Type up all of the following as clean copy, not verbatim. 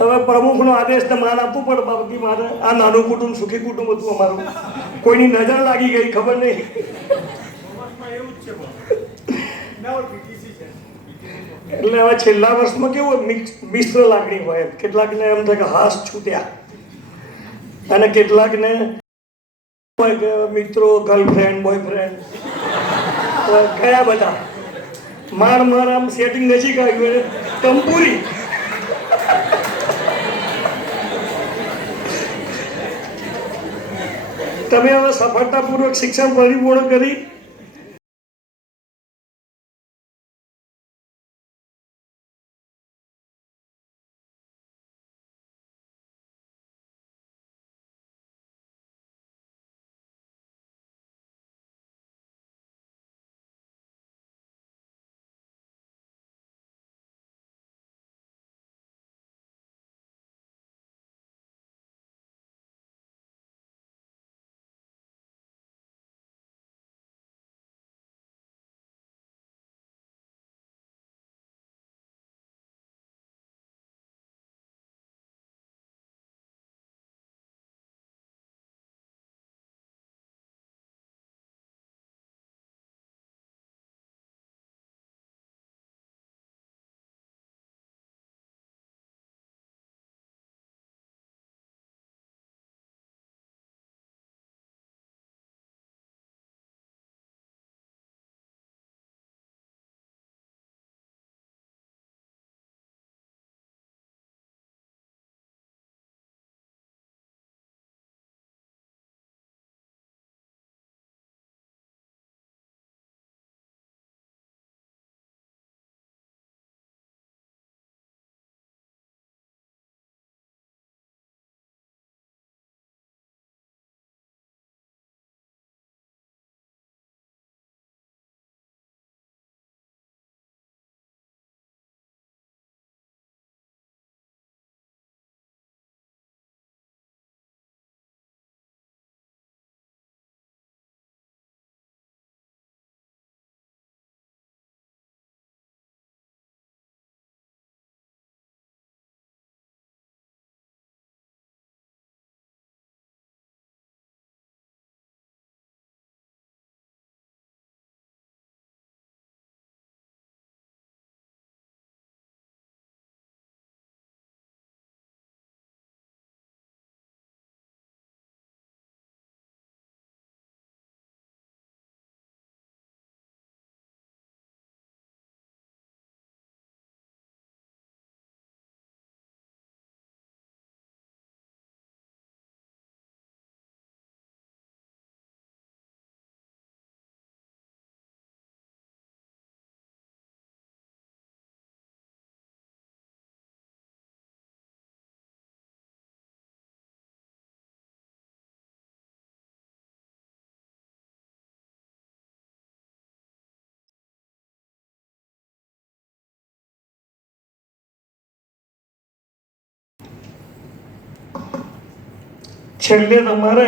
હવે પ્રમુખનો આદેશને માન આપવું પડે બાબતી મારે. આ નાનું કુટુંબ સુખી કુટુંબ હતું અમારું. કોઈની નજર લાગી ગઈ ખબર નહીં. એટલે હવે છેલ્લા વર્ષમાં કેવું મિશ્ર લાગણી હોય. કેટલાકને એમ થાય કે હાસ છૂટ્યા અને કેટલાકને હોય કે મિત્રો, ગર્લફ્રેન્ડ, બોયફ્રેન્ડ કયા બધા માર આમ સેટિંગ નજીક આવ્યું તંબુરી. તમે હવે સફળતાપૂર્વક શિક્ષણ પરિપૂર્ણ કરી છેલ્લે તમારે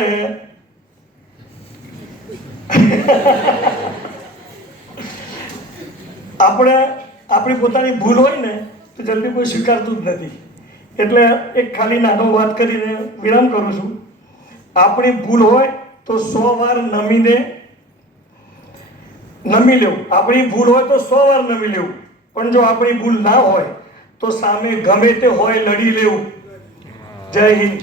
આપણી પોતાની ભૂલ હોય ને તો જલ્દી કોઈ સ્વીકારતું જ નથી. એટલે એક ખાલી નાનો વાત કરીને વિરામ કરું છું. આપણી ભૂલ હોય તો 100 વાર નમી લેવું. આપણી ભૂલ હોય તો 100 વાર નમી લેવું. પણ જો આપણી ભૂલ ના હોય તો સામે ગમે તે હોય લડી લેવું. જય હિન્દ.